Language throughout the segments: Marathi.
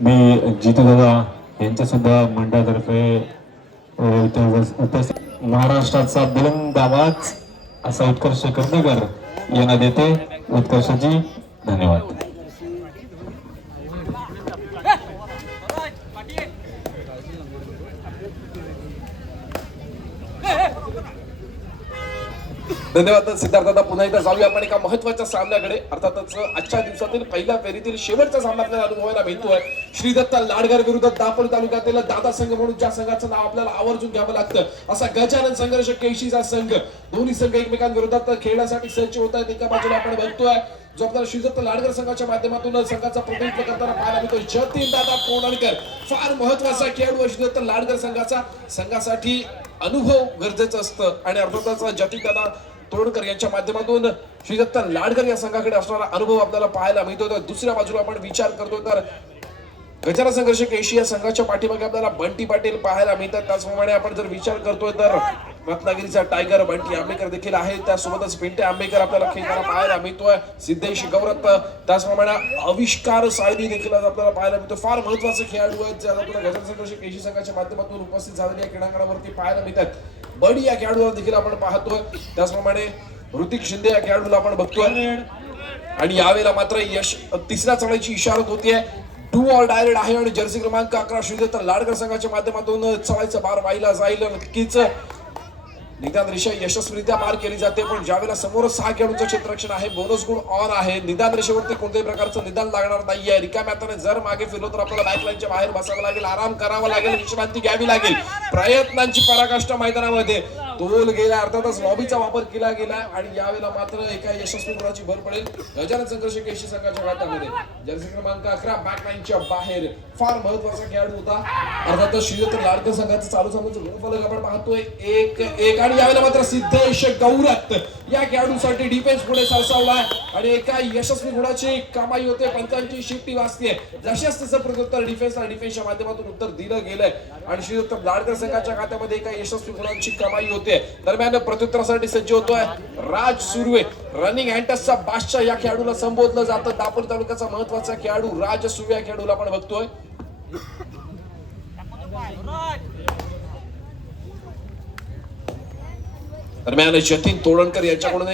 मी जितू दादा यांच्या सुद्धा मंडळातर्फे उपस्थित महाराष्ट्राचा बुलंद आवाज असा उत्कर्ष कर्णकर यांना देते. उत्कर्षजी धन्यवाद. धन्यवाद सिद्धार्थदा. पुन्हा एकदा जाऊया आपण एका महत्वाच्या सामन्याकडे. अर्थातच आजच्या दिवसातील पहिल्या फेरीतील शेवटचा सामना आपल्याला अनुभवायला मिळतोय. श्रीदत्त लाडगर विरुद्ध दापोली तालुक्यातील दादा संघ म्हणून ज्या संघाचं नाव आपल्याला आवर्जून घ्यावं लागतं असा गजानन संघर्ष केशीचा संघ. दोन्ही संघ एकमेकांविरोधात खेळण्यासाठी सज्ज होत आहेत. एका बाजूला आपण बघतोय जो आपल्याला श्रीदत्त लाडगर संघाच्या माध्यमातून संघाचा प्रतिनिधित्व करताना पाहायला मिळतोय जतीन दादा कोंडणकर. फार महत्वाचा खेळाडू श्रीदत्त लाडगर संघासाठी अनुभव गरजेचं असतं आणि अर्थातच जतीन दादा तोडकर यांच्या माध्यमातून श्रीदत्त लाडकर या संघाकडे असणारा अनुभव आपल्याला पाहायला मिळतो. तर दुसऱ्या बाजूला आपण विचार करतो तर गजानन संघर्ष केशी या संघाच्या पाठीमागे आपल्याला बंटी पाटील पाहायला मिळतात. त्याचप्रमाणे आपण जर विचार करतोय तर रत्नागिरीचा टायगर बंटी आंबेकर देखील आहे. त्यासोबतच पिंटे आंबेकर आपल्याला खेळताना पाहायला मिळतोय. सिद्धेश गौरत त्याचप्रमाणे आविष्कार साळवी देखील आपल्याला पाहायला मिळतो. फार महत्वाचे खेळाडू आहेत जे आपल्याला गजानन संघर्ष केशी संघाच्या माध्यमातून उपस्थित झालेल्या क्रीडांगणावरती पाहायला मिळतात. बडी या खेळाडूला देखील आपण पाहतोय. त्याचप्रमाणे ऋतिक शिंदे या खेळाडूला आपण बघतोय आणि यावेळेला मात्र यश तिसऱ्या चढाईची इशारत होतीये. डू ऑर डायरेक्ट आहे आणि जर्सी क्रमांक 11 श्रीदत्त लाडकर संघाच्या माध्यमातून चढाईचा बार वाहिला जाईल. नक्कीच निदान रेषा यशस्वीरित्या पार केली जाते पण ज्यावेळेला समोर 6 खेळाडूंचं क्षेत्ररक्षण आहे बोनस गुण ऑन आहे. निदान रेषेवरती कोणत्याही प्रकारचं निदान लागणार नाहीये. रिकाम्या हाताने जर मागे फिरलो तर आपल्याला बॅकलाईनच्या बाहेर बसावं लागेल, आराम करावा लागेल, विश्रांती घ्यावी लागेल. प्रयत्नांची पराकाष्ठा मैदानामध्ये तोल गेला. अर्थातच लॉबीचा वापर केला गेला आणि यावेळेला मात्र एका यशस्वी गुणाची भर पडेल गजानन संघर्ष केशी संघाच्या खात्यामध्ये. जर्सी क्रमांक 11 बॅकलाईनच्या बाहेर फार महत्वाचा खेळाडू होता. अर्थातच श्रीदत्त लाडकर संघाचं चालू सामन्याचं गुणफलक आपण पाहतोय 1-1 आणि यावेळेला मात्र सिद्धेश गौरत या खेळाडूसाठी डिफेन्स पुढे सरसावलाय आणि एका यशस्वी गुणाची कमाई होते. पंचांची शिफ्टी वाजते. जशाच तसं प्रत्युत्तर डिफेन्सच्या माध्यमातून उत्तर दिलं गेलंय आणि श्रीदत्त लाडकर संघाच्या खात्यामध्ये एका यशस्वी गुणांची कमाई होते. दरम्यान प्रत्युत्तरासाठी सज्ज होतोय राज सुर्वे. रनिंग हँटसचा बादशाह या खेळाडूला संबोधलं जातं. दापोली तालुक्याचा महत्वाचा खेळाडू राज सुर्वे या खेळाडूला आपण बघतोय. दरम्यान जतीन तोडणकर यांच्याकडून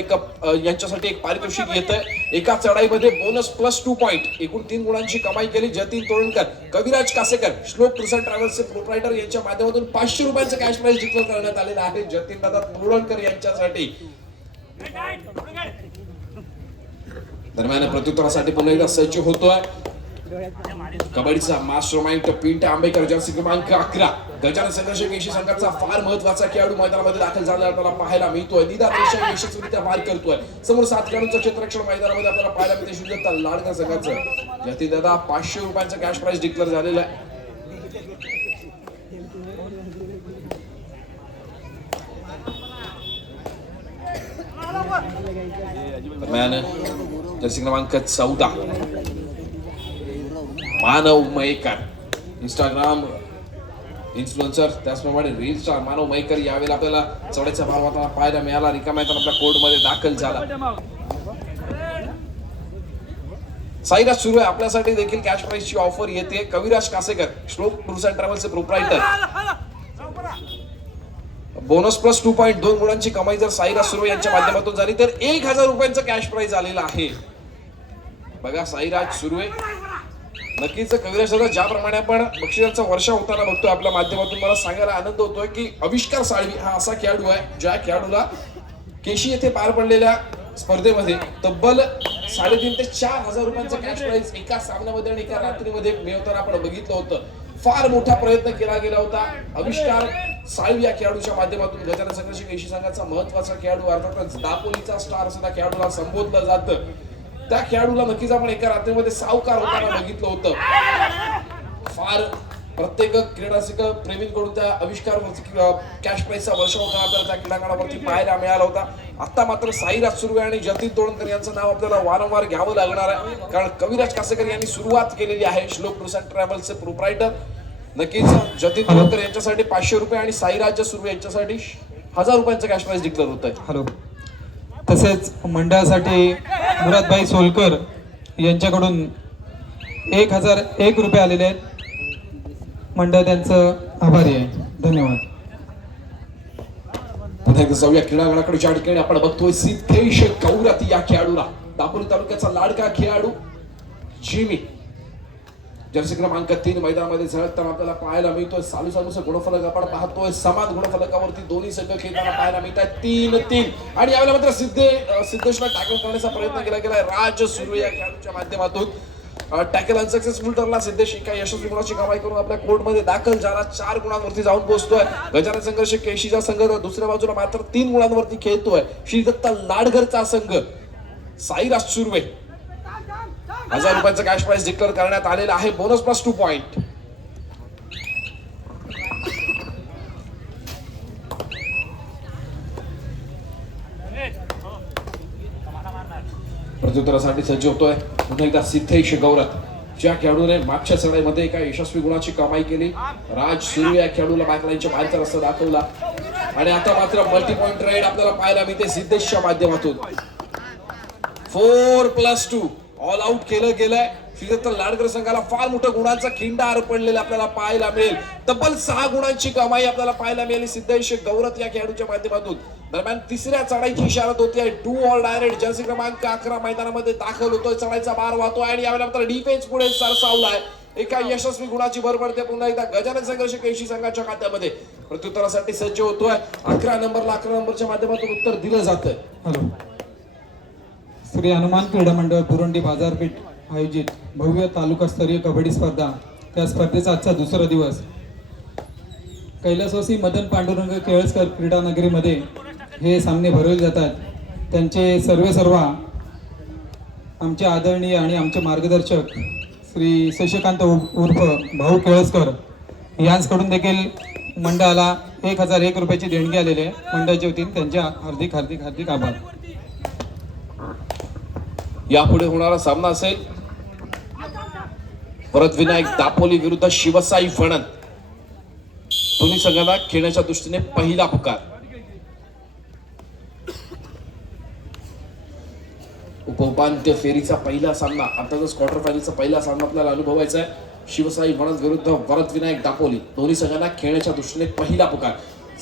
यांच्यासाठी एक पारितोषिक येतंय. एका चढाईमध्ये बोनस +2 पॉइंट एकूण 3 गुणांची कमाई केली जतीन तोडणकर. कविराज कासेकर श्लोक टूर्स अँड ट्रॅव्हल्सचे प्रोप्रायटर यांच्या माध्यमातून 500 रुपयांचं कॅश प्राइज डिक्लेअर करण्यात आलेलं आहे जतीन दादा तोडणकर यांच्यासाठी. दरम्यान प्रत्युत्तरासाठी पुन्हा एकदा सज्ज होतोय कबड्डीचा मास्टर माइंड पिंटे आंबेकर. जर्सी क्रमांक 11 गजानन संघर्ष केशी संघाचा फार महत्वाचा खेळाडू मैदानामध्ये दाखल झालेला आपल्याला पाहायला मिळतोय. निदान रेषा यशस्वीरित्या पार करतोय. समोर 7 खेळाडूंचं क्षेत्ररक्षण मैदानामध्ये आपल्याला पाहायला मिळते. श्रीदत्त लाडकर संघाचं जतीन दादा 500 रुपयांचं कॅश प्राइज डिक्लेअर झालेलं आहे. जर्सी क्रमांक 14 मानव मयेकर इंस्टाग्राम इन्फ्लुएन्सर त्याचप्रमाणे रील स्टार मानव मयेकर यावेळेला आपल्याला चढाईचा भार वाहताना पाहायला मिळाला. रिकाम्या हाताने आपल्या कोर्टमध्ये दाखल झाला. साईराज सुर्वे आपल्यासाठी देखील कॅश प्राइजची ऑफर येते. कविराज कासेकर श्लोक टूर्स अँड ट्रॅव्हल्सचे प्रोप्रायटर. बोनस +2 पॉइंट 2 गुणांची कमाई जर साईराज सुर्वे यांच्या माध्यमातून झाली तर 1000 रुपयांचं कॅश प्राइज आलेला आहे. बघा साईराज सुर्वे नक्कीच कविराज दादा ज्याप्रमाणे आपण बक्षिसांचा वर्षा होताना बघतोय आपल्या माध्यमातून मला सांगायला आनंद होतोय की आविष्कार साळवी हा असा खेळाडू आहे ज्या खेळाडूला केशी येथे पार पडलेल्या स्पर्धेमध्ये तब्बल 3.5 ते 4,000 रुपयांचं कॅश प्राइज एका सामन्यामध्ये आणि एका रात्रीमध्ये मिळवताना आपण बघितलं होतं. फार मोठा प्रयत्न केला गेला होता. आविष्कार साळवी या खेळाडूच्या माध्यमातून गजानन संघर्ष केशी संघाचा महत्वाचा खेळाडू अर्थातच दापोलीचा स्टार असं त्या खेळाडूला संबोधलं जातं. त्या खेळाडूला नक्कीच आपण एका रात्रीमध्ये सावकार होताना बघितलं होतं. फार प्रत्येक क्रीडासिक प्रेमींकडून त्या आविष्कार कॅश प्राइजचा वर्षाव होताना आपल्याला त्या क्रीडांगणावरती पाहायला मिळाला होता. आता मात्र साईराज सुर्वे आणि जतीन तोडणकर यांचं नाव आपल्याला वारंवार घ्यावं लागणार आहे कारण कविराज कासेकर यांनी सुरुवात केलेली आहे. श्लोक टूर्स अँड ट्रॅव्हल्सचे प्रोप्रायटर. नक्कीच जतीन तोडणकर यांच्यासाठी 500 रुपये आणि साईराज सुर्वे यांच्यासाठी 1000 रुपयांचं कॅश प्राइज डिक्लेअर होत आहे. हॅलो तसेच मंडळासाठी मुरादभाई सोलकर यांच्याकडून 1001 रुपये आलेले आहेत. मंडळ त्यांचं आभारी आहे. धन्यवाद. पुन्हा एकदा जाऊया क्रीडांगणाकडे, ज्या ठिकाणी आपण बघतोय सिद्धेश गौरत या खेळाडूला, दापोली तालुक्याचा लाडका खेळाडू जिमी जर्सी क्रमांक 3 मैदानामध्ये झळकताना आपल्याला पाहायला मिळतोय. सालूचा गुणफलक आपण पाहतोय, समान गुणफलकावरती दोन्ही संघ खेळताना पाहायला मिळत आहे 3-3. आणि यावेळेला मात्र सिद्धेशला टॅकल करण्याचा प्रयत्न केला गेलाय राज सुर्वे या खेळाडूच्या माध्यमातून. टॅकल अनसक्सेसफुल ठरला. सिद्धेश एका यशस्वी गुणाची कमाई करून आपल्या कोर्टमध्ये दाखल झाला. 4 गुणांवरती जाऊन पोहोचतोय. गजानन संघर्ष केशीचा संघ दुसऱ्या बाजूला मात्र 3 गुणांवरती खेळतोय. श्री दत्ता लाडघरचा संघ साईराज सुर्वे 1000 रुपयांचा कॅश प्राइज डिक्लेअर करण्यात आलेला आहे. Bonus plus 2 point. प्रत्युत्तरासाठी सज्ज होतोय पुन्हा एकदा सिद्धेश गौरत, ज्या खेळाडूने मागच्या चढाईमध्ये एका यशस्वी गुणाची कमाई केली. राज सुर्वे या खेळाडूला बॅकलाईनच्या बाहेरचा रस्ता दाखवला आणि आता मात्र मल्टी पॉइंट राईड आपल्याला पाहायला मिळते सिद्धेशच्या माध्यमातून. 4+2 ऑल आउट केलं गेलंय. श्रीदत्त लाडकर संघाला फार मोठा गुणांचा खिंडार पडलेला आपल्याला पाहायला मिळेल. तब्बल 6 गुणांची कमाई आपल्याला पाहायला मिळाली सिद्धेश गौरत या खेळाडूच्या माध्यमातून. दरम्यान तिसऱ्या चढाईची इशारत होती आहे. 2 ऑल डायरेक्ट जर्सी क्रमांक 11 मैदानामध्ये दाखल होतोय. चढाईचा बार वाहतोय आणि यावेळेला मात्र डिफेन्स पुढे सरसावलाय. एका यशस्वी गुणाची भर पडते पुन्हा एकदा गजानन संघर्ष केशी संघाच्या खात्यामध्ये. प्रत्युत्तरासाठी सज्ज होतोय. 11 नंबरच्या माध्यमातून उत्तर दिलं जातंय. हॅलो. श्री हनुमान क्रीडा मंडळ पुरंडी बाजारपेठ आयोजित भव्य तालुकास्तरीय कबड्डी स्पर्धा, त्या स्पर्धेचा आजचा दुसरा दिवस कैलासवासी मदन पांडुरंग केळसकर क्रीडा नगरीमध्ये हे सामने भरवले जातात. त्यांचे सर्व आमचे आदरणीय आणि आमचे मार्गदर्शक श्री शशिकांत उर्फ भाऊ केळसकर यांच्याकडून देखील मंडळाला 1001 रुपयाची देणगी आलेली आहे. मंडळाच्या वतीने त्यांचे हार्दिक आभार. यापुढे होणारा सामना असेल परत विनायक दापोली विरुद्ध शिवसाई फणन. दोन्ही संघांना खेळण्याच्या दृष्टीने पहिला पुकार. उपउपांत्य फेरीचा पहिला सामना, अर्थातच क्वार्टर फायनलचा पहिला सामना आपल्याला अनुभवायचा आहे. शिवसाई फणन विरुद्ध वरद विनायक दापोली. दोन्ही संघांना खेळण्याच्या दृष्टीने पहिला पुकार.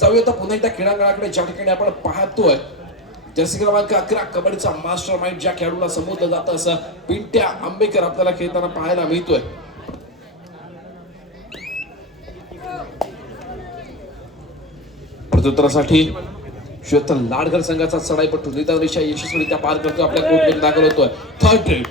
जाऊया तर पुन्हा एकदा क्रीडांगणाकडे, ज्या ठिकाणी आपण पाहतोय जर्सी क्रमांक 11 कबड्डीचा मास्टर माइंड ज्या खेळाडूला संबोधलं जातं असं पिंट्या आंबेकर आपल्याला खेळताना पाहायला मिळतोय. प्रत्युत्तरासाठी श्वेत लाडघर संघाचा चढाईपट्टू निदानरिषा यशस्वीरित्या पार करतो. आपल्या कोर्टमध्ये दाखल होतोय. थर्ड रेड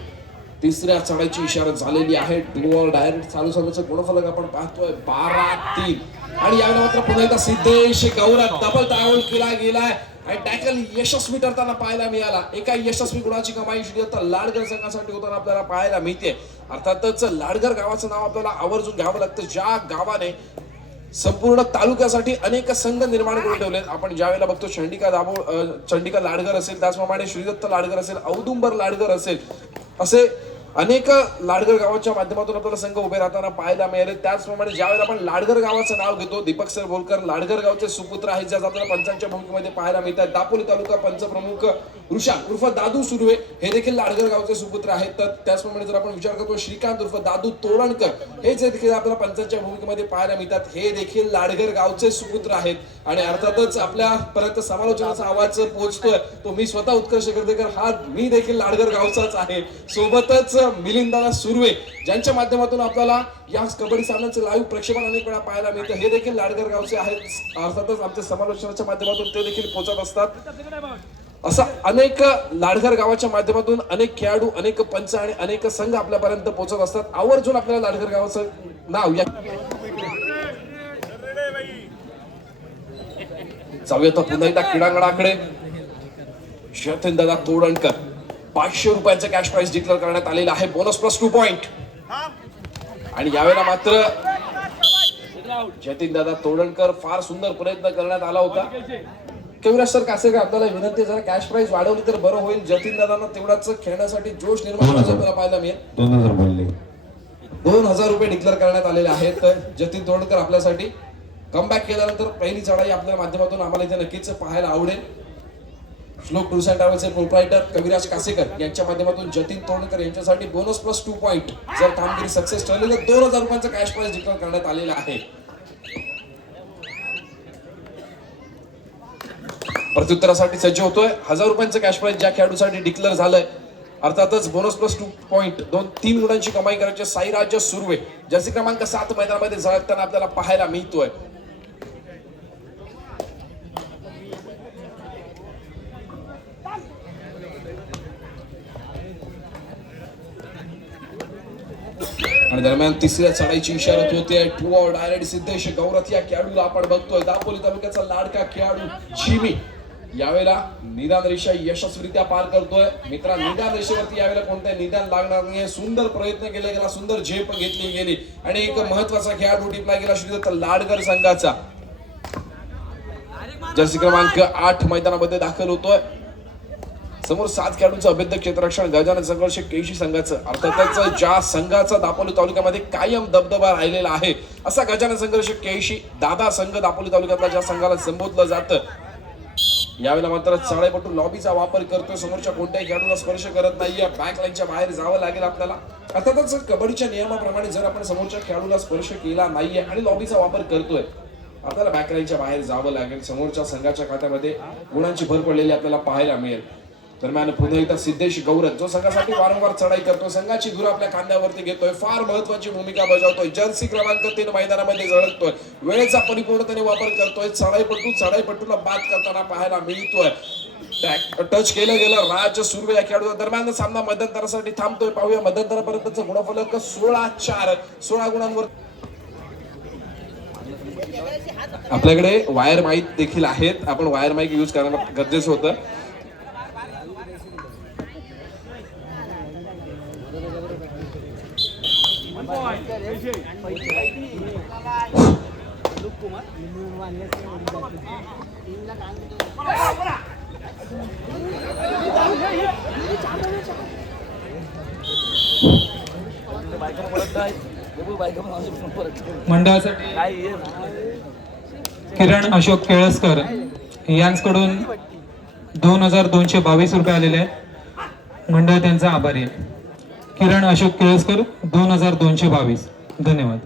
तिसऱ्या चढाईची इशारत झालेली आहे. डुअल डायरेक्ट चालू सामन्याचं गुणफलक आपण पाहतोय 12-3. आणि यावेळी मात्र पुन्हा एकदा सिद्धेश गौरत डबल टाळवळ केला गेलाय आणि टॅकल यशस्वी ठरताना पाहायला मिळाला. एका यशस्वी गुणाची कमाई श्रीदत्त लाडघर संघासाठी होताना आपल्याला पाहायला मिळते. अर्थातच लाडघर गावाचं नाव आपल्याला आवर्जून घ्यावं लागतं, ज्या गावाने संपूर्ण तालुक्यासाठी अनेक संघ निर्माण करून ठेवले. आपण ज्या वेळेला बघतो चंडिका लाडघर असेल, त्याचप्रमाणे श्रीदत्त लाडघर असेल, औदुंबर लाडघर असेल, असे अनेक लाडघर गावाच्या माध्यमातून आपल्याला संघ उभे राहताना पाहायला मिळाले. त्याचप्रमाणे ज्यावेळेला आपण लाडघर गावाचं नाव घेतो, दीपक सर बोलकर लाडघर गावचे सुपुत्र आहेत, ज्यात आपल्याला पंचांच्या भूमिकेमध्ये पाहायला मिळतात. दापोली तालुका पंचप्रमुख ऋषाल उर्फ दादू सुर्वे हे देखील लाडघर गावचे सुपुत्र आहेत. तर त्याचप्रमाणे जर आपण विचार करतो श्रीकांत उर्फ दादू तोरणकर हे जे देखील आपल्याला पंचांच्या भूमिकेमध्ये पाहायला मिळतात, हे देखील लाडघर गावचे सुपुत्र आहेत. आणि अर्थातच आपल्यापर्यंत समालोचनाचा आवाज पोहोचतोय तो मी स्वतः उत्कर्ष गर्देकर, हा मी देखील लाडघर गावचाच आहे. सोबतच मिलिंदाला सुर्वे ज्यांच्या माध्यमातून आपल्याला या कबड्डी सामन्याचं लाईव्ह प्रक्षेपण अनेक वेळा पाहायला मिळतं, हे देखील लाडघर गावचे आहेत. अर्थातच आमच्या समालोचनाच्या माध्यमातून ते देखील पोहोचत असतात. असा अनेक लाडघर गावाच्या माध्यमातून अनेक खेळाडू, अनेक पंच आणि अनेक संघ आपल्यापर्यंत पोहोचत असतात. आवर्जून आपल्याला लाडघर गावाचं नाव या जाऊया तर पुन्हा एकदा क्रीडांगणाकडे. जतीन दादा तोडणकर 500 रुपयांचा कॅश प्राइज डिक्लेअर करण्यात आलेला आहे. Bonus plus 2 point. आणि यावेळेला मात्र जतीन दादा तोडणकर फार सुंदर प्रयत्न करण्यात आला होता. कविराज सर कासेकर, आपल्याला विनंती आहे, जरा कॅश प्राइज वाढवली तर बरं होईल. जतीन दादांना तेवढाच खेळण्यासाठी जोश निर्माण आपल्याला पाहायला मिळेल. 2000 रुपये डिक्लेअर करण्यात आलेले आहेत. जतीन तोडणकर आपल्यासाठी कमबॅक केल्यानंतर पहिली चढाई आपल्या माध्यमातून आम्हाला इथे नक्कीच पाहायला आवडेल. श्लोक टूर्स अँड ट्रॅव्हल्सचे प्रोप्रायटर कविराज कासेकर यांच्या माध्यमातून जतीन तोडकर यांच्यासाठी बोनस प्लस 2 पॉइंट जर कामगिरी सक्सेस ठरली तर 2000 रुपयांचा कॅश प्राइज डिक्लेअर करण्यात आलेला आहे. प्रत्युत्तरासाठी सज्ज होतोय. 1000 रुपयांचं कॅश प्राइज ज्या खेळाडूसाठी डिक्लेअर झालंय. अर्थातच बोनस प्लस 2 पॉइंट 3 गुणांची कमाई करायची साईराज सुर्वे जर्सी क्रमांक 7 मैदानामध्ये झळकताना आपल्याला पाहायला मिळतोय. आणि दरम्यान तिसऱ्या चढाईची इशारत होते. 2 आउट डायरेक्ट सिद्धेश गौरथ या खेळाडूला आपण बघतोय. दापोली तालुक्याचा लाडका खेळाडू चिमी यावेळेला निदान रेषा यशस्वीरित्या पार करतोय. मित्रा निदान रेषेवरती यावेळेला कोणत्याही निदान लागणार नाही. सुंदर प्रयत्न केला गेला, सुंदर झेप घेतली गेली आणि एक महत्वाचा खेळाडू टिपला गेला श्रीदत्त लाडकर संघाचा. जर्सी क्रमांक 8 मैदानामध्ये दाखल होतोय. समोर 7 खेळाडूंचं अभेद्य क्षेत्ररक्षण गजानन संघर्ष केशी संघाचं. अर्थातच ज्या संघाचा दापोली तालुक्यामध्ये कायम दबदबा राहिलेला आहे असा गजानन संघर्ष केशी दादा संघ दापोली तालुक्यातल्या ज्या संघाला संबोधलं जातं. यावेळेला मात्र चढाईपटू लॉबीचा वापर करतोय. समोरच्या कोणत्याही खेळाडूला स्पर्श करत नाहीये. बॅक लाईनच्या बाहेर जावं लागेल आपल्याला. अर्थातच कबड्डीच्या नियमाप्रमाणे जर आपण समोरच्या खेळाडूला स्पर्श केला नाहीये आणि लॉबीचा वापर करतोय आपल्याला बॅक लाईनच्या बाहेर जावं लागेल. समोरच्या संघाच्या खात्यामध्ये गुणांची भर पडलेली आपल्याला पाहायला मिळेल. दरम्यान पुन्हा एकदा सिद्धेश गौरथ जो संघासाठी वारंवार चढाई करतो, संघाची धूर आपल्या खांद्यावरती घेतोय, फार महत्वाची भूमिका बजावतोय. जर्सी क्रमांक 3 मैदानामध्ये झळकतोय, वेळेचा परिपूर्णतेने वापर करतोय. चढाईपटूला बाद करताना पाहायला मिळतोय. टच केलं गेलं राज सुर्वे या खेळाडू. दरम्यान सामना मध्यंतरासाठी थांबतोय. पाहूया मध्यंतरापर्यंतचा गुणफलक 16-4 16 गुणांवर. आपल्याकडे वायर माईक देखील आहेत. आपण वायर माईक यूज करणं गरजेचं होतं. मंडळासाठी किरण अशोक केळसकर यांच्याकडून 2222 रुपये आलेले आहेत. मंडळ त्यांचा आभारी आहे. किरण अशोक केळसकर 2222. धन्यवाद.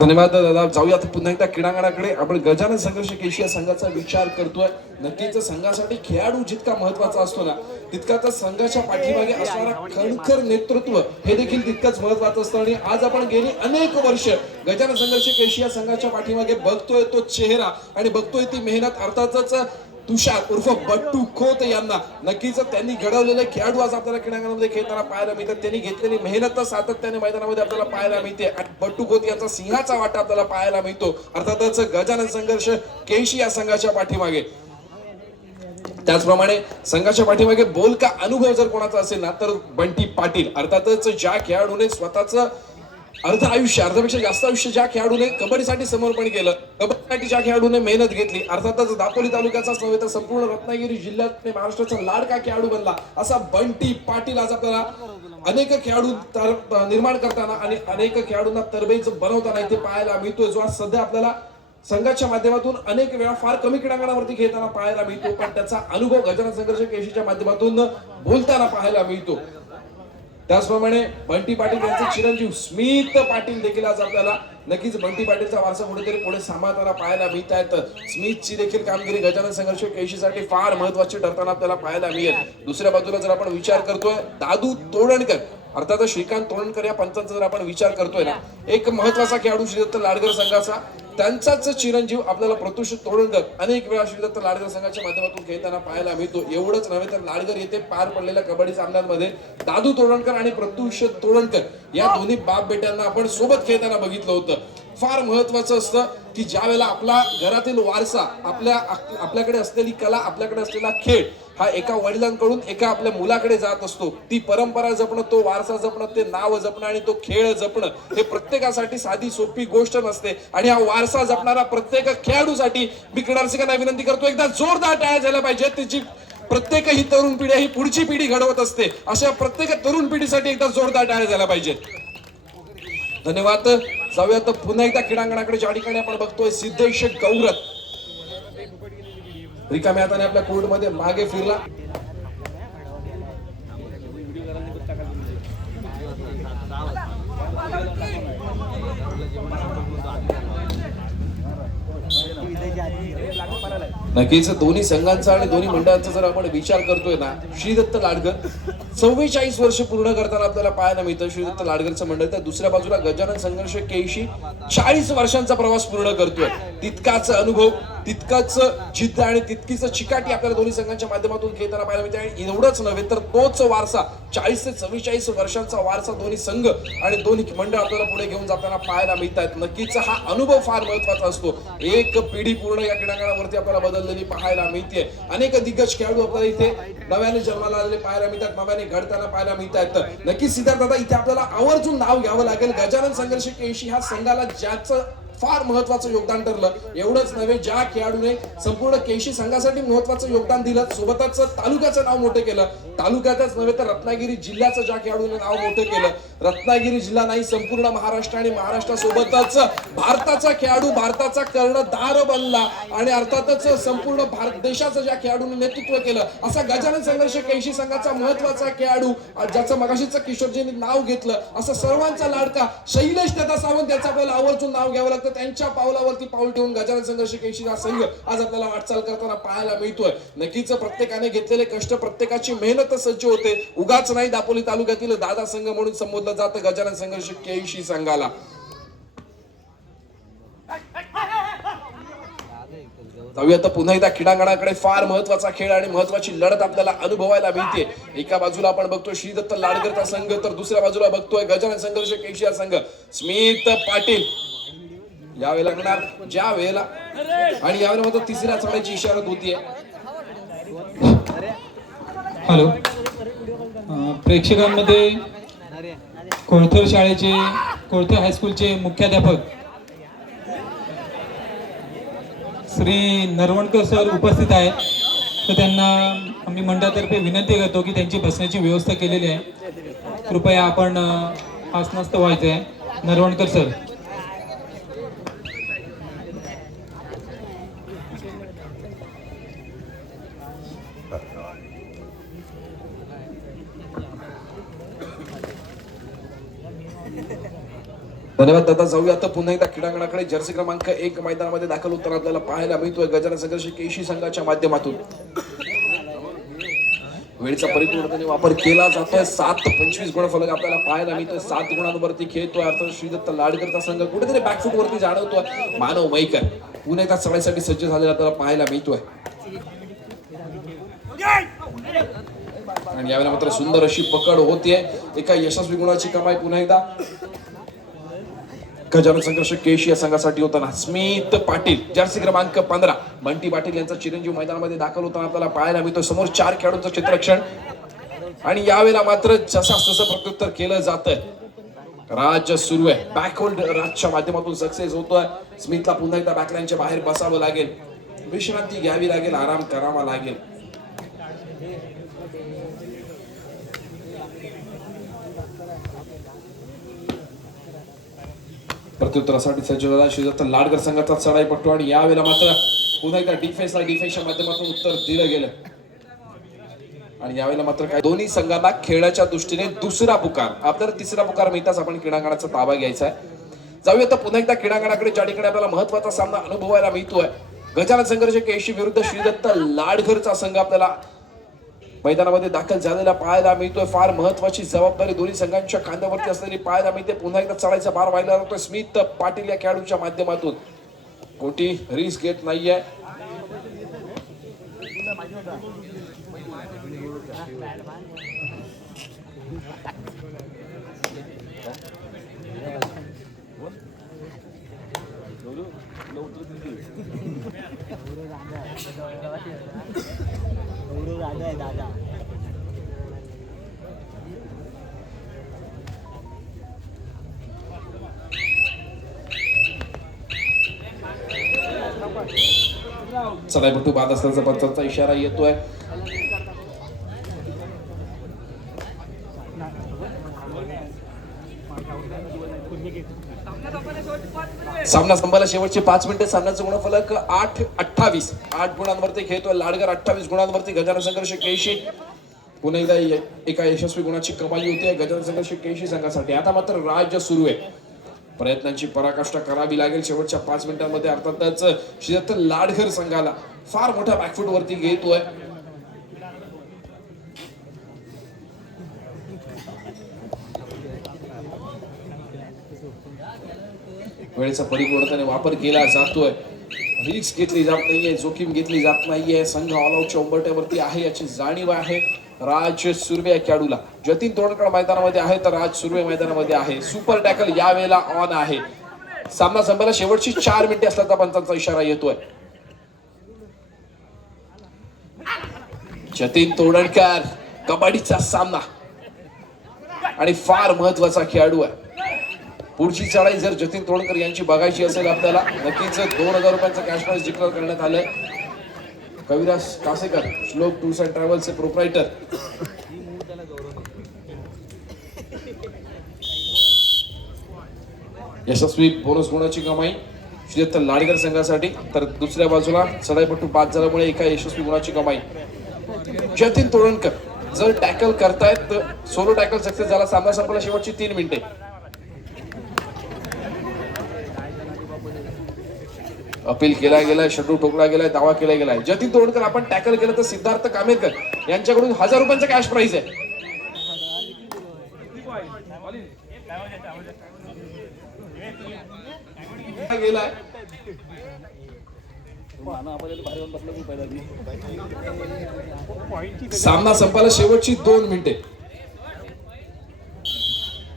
धन्यवाद दादा. जाऊया आता पुन्हा एकदा क्रीडांगणाकडे. आपण गजानन संघर्ष केशी या संघाचा विचार करतोय. नक्कीच संघासाठी खेळाडू जितका महत्वाचा असतो ना तितकाच संघाच्या पाठीमागे असणारा खणखर नेतृत्व हे देखील तितकंच महत्वाचं असतं. आणि आज आपण गेली अनेक वर्ष गजानन संघर्ष केशी या संघाच्या पाठीमागे बघतोय तो चेहरा आणि बघतोय ती मेहनत. अर्थातच तुषार उर्फ बट्टू खोत यांना नक्कीच त्यांनी घडवलेले खेळाडू आज आपल्याला क्रीडांगणामध्ये खेळताना पाहायला मिळतात. त्यांनी घेतलेली मेहनत सातत्याने मैदानामध्ये आपल्याला पाहायला मिळते आणि बट्टू खोत यांचा सिंहाचा वाटा आपल्याला पाहायला मिळतो. अर्थातच गजानन संघर्ष केशी या संघाच्या पाठीमागे. त्याचप्रमाणे संघाच्या पाठीमागे बोलका अनुभव जर कोणाचा असेल ना तर बंटी पाटील. अर्थातच ज्या खेळाडूने स्वतःच अर्धापेक्षा जास्त आयुष्य ज्या खेळाडूने कबड्डीसाठी समर्पण केलं, कबड्डीसाठी ज्या खेळाडूने मेहनत घेतली, अर्थातच दापोली तालुक्याचाच नव्हे तर संपूर्ण रत्नागिरी जिल्ह्यात महाराष्ट्राचा लाडका खेळाडू बनला असा बंटी पाटील आज आपल्याला अनेक खेळाडू निर्माण करताना आणि अनेक खेळाडूंना तरबेज बनवताना इथे पाहायला मिळतोय. जो आज सध्या आपल्याला संघाच्या माध्यमातून अनेक वेळा फार कमी क्रीडांगणावरती खेळताना पाहायला मिळतो, पण त्याचा अनुभव गजानन संघर्ष केशीच्या माध्यमातून बोलताना पाहायला मिळतो. त्याचप्रमाणे बंटी पाटील यांचे चिरंजीव स्मित पाटील देखील आज आपल्याला नक्कीच बंटी पाटीलचा वारसा कुठेतरी पुढे सांभाळताना पाहायला मिळत आहेत. स्मितची देखील कामगिरी गजानन संघर्ष केशीसाठी फार महत्वाची ठरताना आपल्याला पाहायला मिळेल. दुसऱ्या बाजूला जर आपण विचार करतोय दादू तोडणकर, अर्थात श्रीकांत तोडणकर या पंचांचा जर आपण विचार करतोय ना, एक महत्वाचा खेळाडू श्रीदत्त लाडगर संघाचा, त्यांचाच चिरंजीव आपल्याला प्रत्युष तोडणकर अनेक वेळा श्रीदत्त लाडगर संघाच्या माध्यमातून खेळताना पाहायला मिळतो. एवढंच नव्हे तर लाडगर येथे पार पडलेल्या कबड्डी सामन्यांमध्ये दादू तोडणकर आणि प्रत्युष तोडणकर या दोन्ही बाप बेट्यांना आपण सोबत खेळताना बघितलं होतं. फार महत्वाचं असतं की ज्या वेळेला आपला घरातील वारसा, आपल्याकडे असलेली कला, आपल्याकडे असलेला खेळ हा एका वडिलांकडून एका आपल्या मुलाकडे जात असतो. ती परंपरा जपणं, तो वारसा जपणं, ते नाव जपणं आणि तो खेळ जपणं हे प्रत्येकासाठी साधी सोपी गोष्ट नसते. आणि हा वारसा जपणारा प्रत्येक खेळाडूसाठी मी क्रीडा रसिकांना विनंती करतो, एकदा जोरदार टाळ्या झाल्या पाहिजे. त्याची प्रत्येक ही तरुण पिढी ही पुढची पिढी घडवत असते. अशा प्रत्येक तरुण पिढीसाठी एकदा जोरदार टाळ्या झाल्या पाहिजेत. धन्यवाद. जाऊया तर पुन्हा एकदा क्रीडांगणाकडे, ज्या ठिकाणी आपण बघतोय सिद्धेश गौरत रिकाम्या हाताने आपल्या कोर्टमध्ये मागे फिरला. नक्कीच दोन्ही संघांचा आणि दोन्ही मंडळांचा जर आपण विचार करतोय ना, श्रीदत्त लाडकर 44 वर्ष पूर्ण करताना आपल्याला पाहायला मिळतं श्रीदत्त लाडकरचं मंडळ. तर दुसऱ्या बाजूला गजानन संघर्ष केशी 40 वर्षांचा प्रवास पूर्ण करतोय. तितकाच अनुभव, तितकाच जिद्द आणि तितकीच चिकाटी आपल्याला दोन्ही संघांच्या माध्यमातून खेळताना पाहायला मिळते. आणि एवढंच नव्हे तर तोच वारसा 40 ते 44 वर्षांचा वारसा दोन्ही संघ आणि दोन्ही मंडळ आपल्याला पुढे घेऊन जाताना पाहायला मिळतात. नक्कीच हा अनुभव फार महत्वाचा असतो. एक पिढी पूर्ण या क्रीडांगणावरती आपल्याला बदललेली पाहायला मिळते. अनेक दिग्गज खेळाडू आपल्याला इथे नव्याने जन्माला आलेले पाहायला मिळतात, नव्याने घडताना पाहायला मिळतात. नक्कीच सिद्धार्थ दादा, इथे आपल्याला आवर्जून नाव घ्यावं लागेल. गजानन संघर्ष केशी हा संघाला ज्याचं फार महत्वाचं योगदान ठरलं. एवढंच नव्हे, ज्या खेळाडूने संपूर्ण केशी संघासाठी महत्वाचं योगदान दिलं, सोबतच तालुक्याचं नाव मोठं केलं. तालुक्यातच नव्हे तर रत्नागिरी जिल्ह्याचं ज्या खेळाडूने नाव मोठं केलं, रत्नागिरी जिल्हा नाही संपूर्ण महाराष्ट्र आणि महाराष्ट्रासोबतच भारताचा खेळाडू, भारताचा कर्णधार बनला. आणि अर्थातच संपूर्ण भारत देशाचं ज्या खेळाडूने नेतृत्व केलं, असा गजानन संघर्ष केशी संघाचा महत्वाचा खेळाडू, ज्याचं मगाशीच किशोरजींनी नाव घेतलं, असा सर्वांचा लाडका शैलेश दादा सावंत याचं आपल्याला आवर्जून नाव घ्यावं लागतं. त्यांच्या पावलावरती पाऊल ठेवून गजानन संघर्ष केशी हा संघ आज आपल्याला वाटचाल करताना पाहायला मिळतोय. नक्कीच प्रत्येकाने घेतलेले कष्ट, प्रत्येकाची मेहनत सज्ज होते. उगाच नाही दापोली तालुक्यातील दादा संघ म्हणून संबोधलं जातं गजानन संघर्ष केशी संघाला. जाऊया तर पुन्हा एकदा क्रीडांगणाकडे. फार महत्वाचा खेळ आणि महत्वाची लढत आपल्याला अनुभवायला मिळते. एका बाजूला आपण बघतोय श्रीदत्त लाडकरचा संघ, तर दुसऱ्या बाजूला बघतोय गजानन संघर्ष केशी हा संघ. स्मित पाटील यावेळेला लागणार, ज्या वेळेला आणि यावेळेला मात्र तिसऱ्या चढायची इशारत होतीये. हॅलो, प्रेक्षकांमध्ये कोळथर शाळेचे, कोळथर हायस्कूलचे मुख्याध्यापक श्री नरवणकर सर उपस्थित आहेत. तर त्यांना आम्ही मंडळातर्फे विनंती करतो की त्यांची बसण्याची व्यवस्था केलेली आहे. कृपया आपण आसनस्थ व्हायचे आहे. नरवणकर सर. धन्यवाद दादा. जाऊया आता पुन्हा एकदा क्रीडांगणाकडे. जर्सी क्रमांक 1 मैदानामध्ये दाखल होताना आपल्याला पाहायला मिळतोय गजानन संघर्ष केशी संघाच्या माध्यमातून वेळेचा परिपूर्णपणे वापर केला जातोय. 7-25 गुणफलक आपल्याला पाहायला मिळतोय. 7 गुणांवरती खेळतोय अर्थात श्रीदत्त लाडकरचा संघ. कुठेतरी बॅकफूट वरती जाणवतोय. मानव मैकर पुन्हा एकदा चढाईसाठी सज्ज झालेला आपल्याला पाहायला मिळतोय. आणि यावेळेला मात्र सुंदर अशी पकड होतीये. एका यशस्वी गुणाची कमाई पुन्हा एकदा गजानन संघर्ष केशी या संघासाठी होताना. स्मित पाटील जर्सी क्रमांक 15 बंटी पाटील यांचा चिरंजीव मैदानामध्ये दाखल होताना आपल्याला पाहायला मिळतो. समोर 4 खेळाडूंचं चित्रक्षण आणि यावेळेला मात्र जसास तसं प्रत्युत्तर केलं जातंय. राज सुरू आहे. बॅकहोल्ड राजच्या माध्यमातून सक्सेस होतोय. स्मितला पुन्हा एकदा बॅकलाईनच्या बाहेर बसावं लागेल, विश्रांती घ्यावी लागेल, आराम करावा लागेल. प्रत्युत्तरासाठी सज्ज झाला श्रीदत्त लाडकर संघाचा चढाईपट्टू. आणि यावेळेला मात्र पुन्हा एकदा डिफेन्सच्या माध्यमातून उत्तर दिलं गेलं. आणि यावेळेला मात्र काय दोन्ही संघांना खेळण्याच्या दृष्टीने दुसरा पुकार, आपल्याला तिसरा पुकार मिळताच आपण क्रीडांगणाचा ताबा घ्यायचा आहे. जाऊया तर पुन्हा एकदा क्रीडांगणाकडे, ज्या ठिकाणी आपल्याला महत्वाचा सामना अनुभवायला मिळतोय. गजानन संघर्ष केशी विरुद्ध श्रीदत्त लाडकरचा संघ आपल्याला मैदानामध्ये दाखल झालेला पाहायला मिळतोय. फार महत्वाची जबाबदारी दोन्ही संघांच्या खांद्यावरती असलेली पाहायला मिळते. पुन्हा एकदा चढायचा भार व्हायला लागतोय स्मित पाटील या खेळाडूच्या माध्यमातून. कोणती रिस्क घेत नाहीये. चढाईपट्टू बाद असल्याचा पंचांचा इशारा येतोय. सामना संपायला शेवटचे 5 मिनिटे. सामन्याचा गुणफलक 8-28. 8 गुणांवरती खेळतोय लाडगर, 28 गुणांवरती गजानन संघर्ष 81. पुन्हा एकदा एका यशस्वी गुणाची कमाई होते गजानन संघर्ष 81 संघासाठी. आता मात्र राज्य सुरू आहे. प्रयत्नांची पराकाष्ठा करावी लागेल शेवटच्या 5 मिनिटांमध्ये. अर्थातच श्रीदत्त लाडघर संघाला फार मोठ्या बॅकफूट वरती घेतोय. वेळेचा परिपूर्णपणे वापर केला जातोय. रिस्क घेतली जात नाहीये, जोखीम घेतली जात नाहीये. संघ ऑल आउटच्या उंबरठ्यावरती आहे याची जाणीव आहे राज सुर्वे खेळाडूला. जतीन तोडकर मैदानामध्ये आहे तर राज सुर्वे मैदानामध्ये आहे. सुपर टॅकल यावेळेला ऑन आहे. सामना संपायला शेवटची 4 मिनिटे असल्याचा पंचांचा इशारा येतोय. जतीन तोडणकर कबड्डीचा सामना आणि फार महत्वाचा खेळाडू आहे. पुढची चढाई जर जतीन तोडणकर यांची बघायची असेल आपल्याला नक्कीच 2000 रुपयांचा कॅश प्राइज डिक्लेअर करण्यात आलंय. कविराज कासेकर श्लोक टूर्स अँड ट्रॅव्हल्सचे प्रोप्रायटर. यशस्वी बोनस गुणाची कमाई श्रीदत्त लाडगर संघासाठी. तर दुसऱ्या बाजूला चढाईपट्टू बाद झाल्यामुळे एका यशस्वी गुणाची कमाई. जतीन तोडणकर जर टॅकल करतायत सोलो टॅकल सक्सेस झाला. सामना संपला शेवटची 3 मिनिटे. अपील केला गेलाय, शेड्यू ठोकला गेलाय, दावा केला गेलाय. जतीन तोडणकर आपण टॅकल केलं तर सिद्धार्थ कामेरकर यांच्याकडून 1000 रुपयांचा कॅश प्राइज आहे. गेलाय. सामना संपायला शेवटची 2 मिनिटे.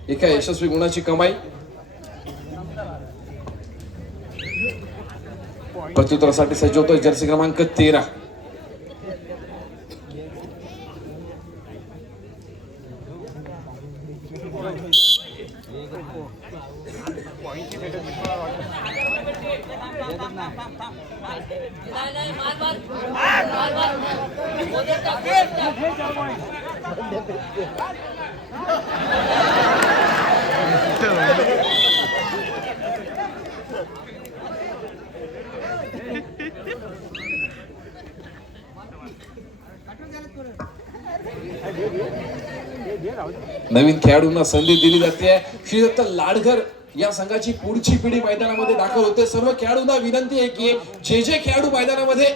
एका यशस्वी गुणाची कमाई. प्रत्युत्तरासाठी सज्ज होतोय जर्सी क्रमांक 13. नवीन खेळाडूंना संधी दिली जाते. श्रीदत्त लाडघर या संघाची पुढची पिढी मैदानामध्ये दाखल होते. सर्व खेळाडूंना विनंती आहे की जे खेळाडू मैदानामध्ये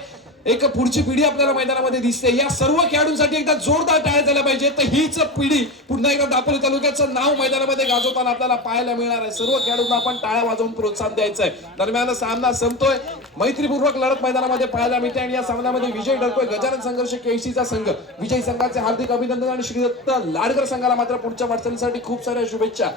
एक पुढची पिढी आपल्याला मैदानामध्ये दिसते या सर्व खेळाडूंसाठी एकदा जोरदार टाळ्या झाल्या पाहिजे. तर हीच पिढी पुन्हा एकदा दापोली तालुक्याचं नाव मैदानामध्ये गाजवताना आपल्याला पाहायला मिळणार आहे. सर्व खेळाडूंना आपण टाळ्या वाजवून प्रोत्साहन द्यायचं आहे. दरम्यान सामना संपतोय. मैत्रीपूर्वक लढत मैदानामध्ये पाहायला मिळते आणि या सामन्यामध्ये विजय ठरतोय गजानन संघर्ष 81चा संघ. विजयी संघाचे हार्दिक अभिनंदन आणि श्रीदत्त लाडगर संघाला मात्र पुढच्या वाटचालीसाठी खूप साऱ्या शुभेच्छा.